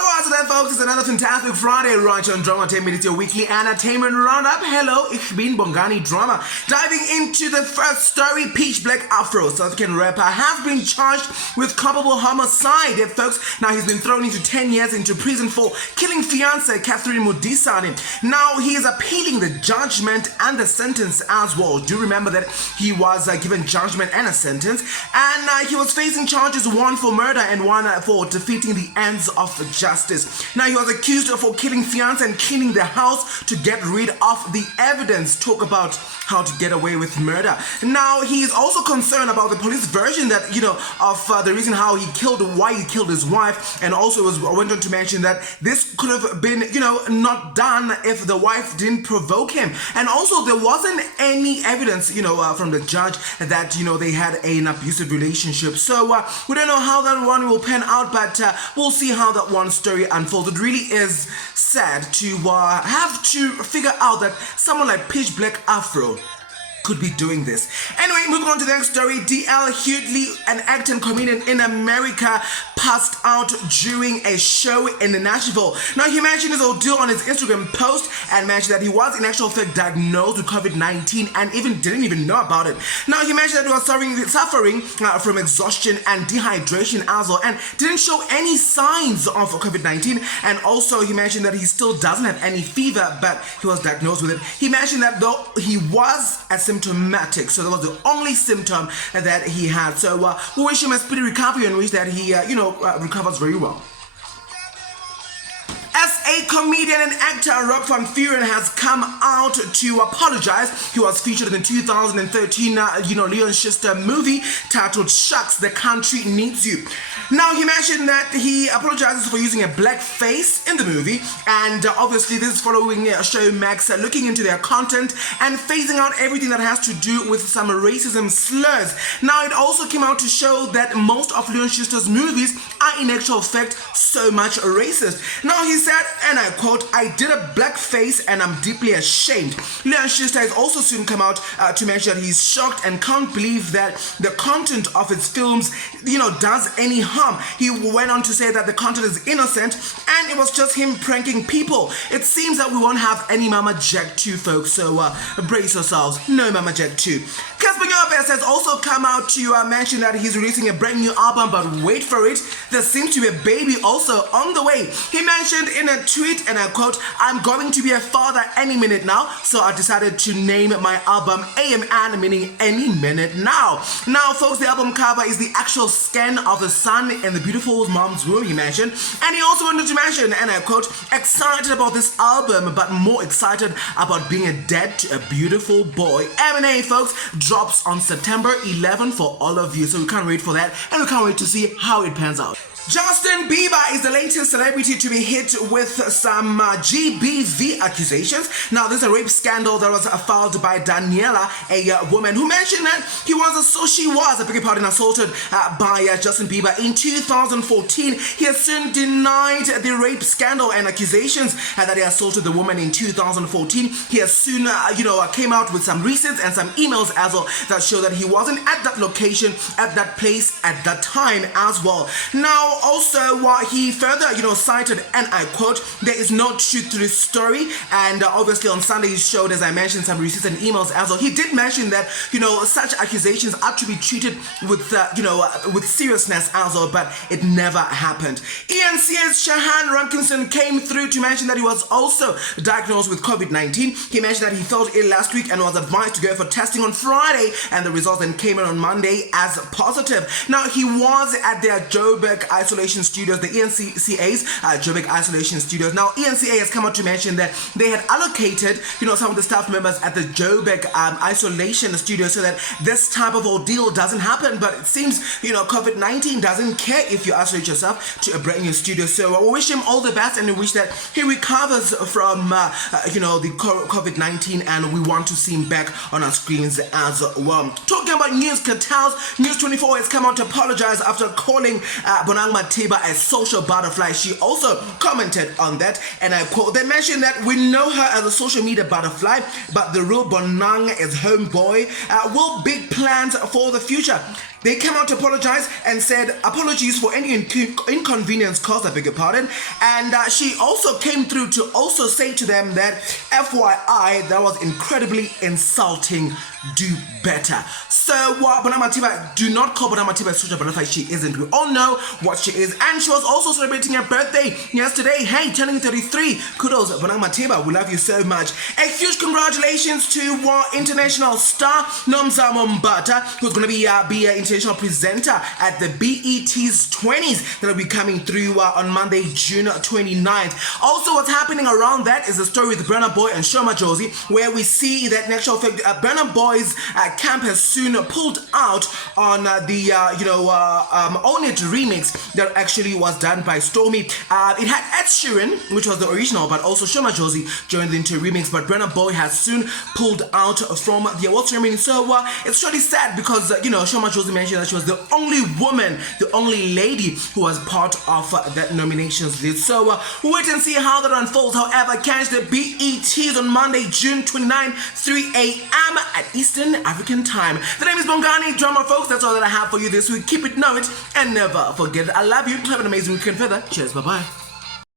Hello out there, folks. It's another fantastic Friday right on Dramatainment. It's your weekly entertainment roundup. Hello, ich bin Bongani Drama. Diving into the first story, Peach Black Afro, South African rapper, has been charged with culpable homicide, folks. Now, he's been thrown into 10 years into prison for killing fiancée Catherine Modisane. Now, he is appealing the judgment and the sentence as well. Do remember that he was given judgment and a sentence, and he was facing charges, one for murder and one for defeating the ends of justice. Now, he was accused of killing fiancé and cleaning the house to get rid of the evidence. Talk about how to get away with murder. Now, he is also concerned about the police version that, of the reason why he killed his wife, and also went on to mention that this could have been, not done if the wife didn't provoke him. And also, there wasn't any evidence, from the judge that, they had an abusive relationship. So, we don't know how that one will pan out, but we'll see how that one story unfolds. It really is sad to have to figure out that someone like Peach Black Afro could be doing this. Anyway, moving on to the next story. D.L. Hughley, an actor and comedian in America, passed out during a show in Nashville. Now, he mentioned his ordeal on his Instagram post and mentioned that he was in actual fact diagnosed with COVID-19 and didn't even know about it. Now, he mentioned that he was suffering from exhaustion and dehydration as well, and didn't show any signs of COVID-19. And also, he mentioned that he still doesn't have any fever, but he was diagnosed with it. He mentioned that though he was asymptomatic, so that was the only symptom that he had. So we wish him a speedy recovery and wish that he, recovers very well. As a comedian and actor, Rob Van Vuren has come out to apologize. He was featured in the 2013, Leon Schuster movie titled Shucks, The Country Needs You. Now, he mentioned that he apologizes for using a black face in the movie, and obviously this is following Showmax looking into their content and phasing out everything that has to do with some racism slurs. Now, it also came out to show that most of Leon Schuster's movies are in actual fact so much racist. Now, he said, and I quote, "I did a black face and I'm deeply ashamed." Leon Schuster has also soon come out to mention that he's shocked and can't believe that the content of his films, does any harm. He went on to say that the content is innocent and it was just him pranking people. It seems that we won't have any Mama Jack 2, folks, so brace yourselves. No Mama Jack 2. Casper Nyovest has also come out to mention that he's releasing a brand new album, but wait for it, there seems to be a baby also on the way. He mentioned in a tweet, and I quote, "I'm going to be a father any minute now, so I decided to name my album AMN, meaning any minute now." Now, folks, the album cover is the actual scan of the sun in the beautiful mom's womb, he mentioned. And he also wanted to mention, and I quote, "Excited about this album, but more excited about being a dad to a beautiful boy." M&A, folks, drops on September 11 for all of you, so we can't wait for that, and we can't wait to see how it pans out. Justin Bieber is the latest celebrity to be hit with some GBV accusations. Now, there's a rape scandal that was filed by Daniela, a woman who mentioned that she was assaulted by Justin Bieber in 2014. He has soon denied the rape scandal and accusations that he assaulted the woman in 2014. He has soon, came out with some receipts and some emails as well that show that he wasn't at that location, at that place, at that time as well. Now, also, he further, cited, and I quote, "There is no truth to this story." And obviously on Sunday he showed, as I mentioned, some receipts and emails as well. He did mention that, such accusations are to be treated with, with seriousness as well, but it never happened. ENC's Shahan Rankinson came through to mention that he was also diagnosed with COVID-19. He mentioned that he felt ill last week and was advised to go for testing on Friday, and the results then came in on Monday as positive. Now, he was at their Joburg Isolation Studios, the ENCA's Joburg Isolation Studios. Now, ENCA has come out to mention that they had allocated, some of the staff members at the Joburg Isolation Studios so that this type of ordeal doesn't happen. But it seems, COVID-19 doesn't care if you isolate yourself to a brand new studio. So we wish him all the best, and we wish that he recovers from, the COVID-19, and we want to see him back on our screens as well. Talking about news cartels, News 24 has come out to apologize after calling Bonang Matiba a social butterfly. She also commented on that, and I quote, "They mentioned that we know her as a social media butterfly, but the real Bonang is homeboy. Will big plans for the future." They came out to apologize and said apologies for any inconvenience caused, I beg your pardon. And she also came through to also say to them that FYI, that was incredibly insulting. Do better. So Dramatiba, do not call Dramatiba such a butterfly. She isn't. We all know what she is. And she was also celebrating her birthday yesterday. Hey, turning 33. Kudos, Dramatiba. We love you so much. A huge congratulations to international star Nomza Mombata, who's going to be an international presenter at the BET's 20s that will be coming through on Monday, June 29th. Also, what's happening around that is the story with Burna Boy and Shoma Josie, where we see that in actual fact, Burna Boy's camp has soon pulled out on the Own It remix that actually was done by Stormy. It had Ed Sheeran, which was the original, but also Shoma Josie joined into remix, but Burna Boy has soon pulled out from the awards ceremony. So it's really sad because Shoma Josie mentioned that she was the only woman, the only lady who was part of that nominations list. So wait and see how that unfolds. However, catch the BETs on Monday, June 29, 3 a.m. at Eastern African time. The name is Bongani Drama, folks. That's all that I have for you this week. Keep it, know it, and never forget it. I love you. Have an amazing weekend further. Cheers. Bye-bye.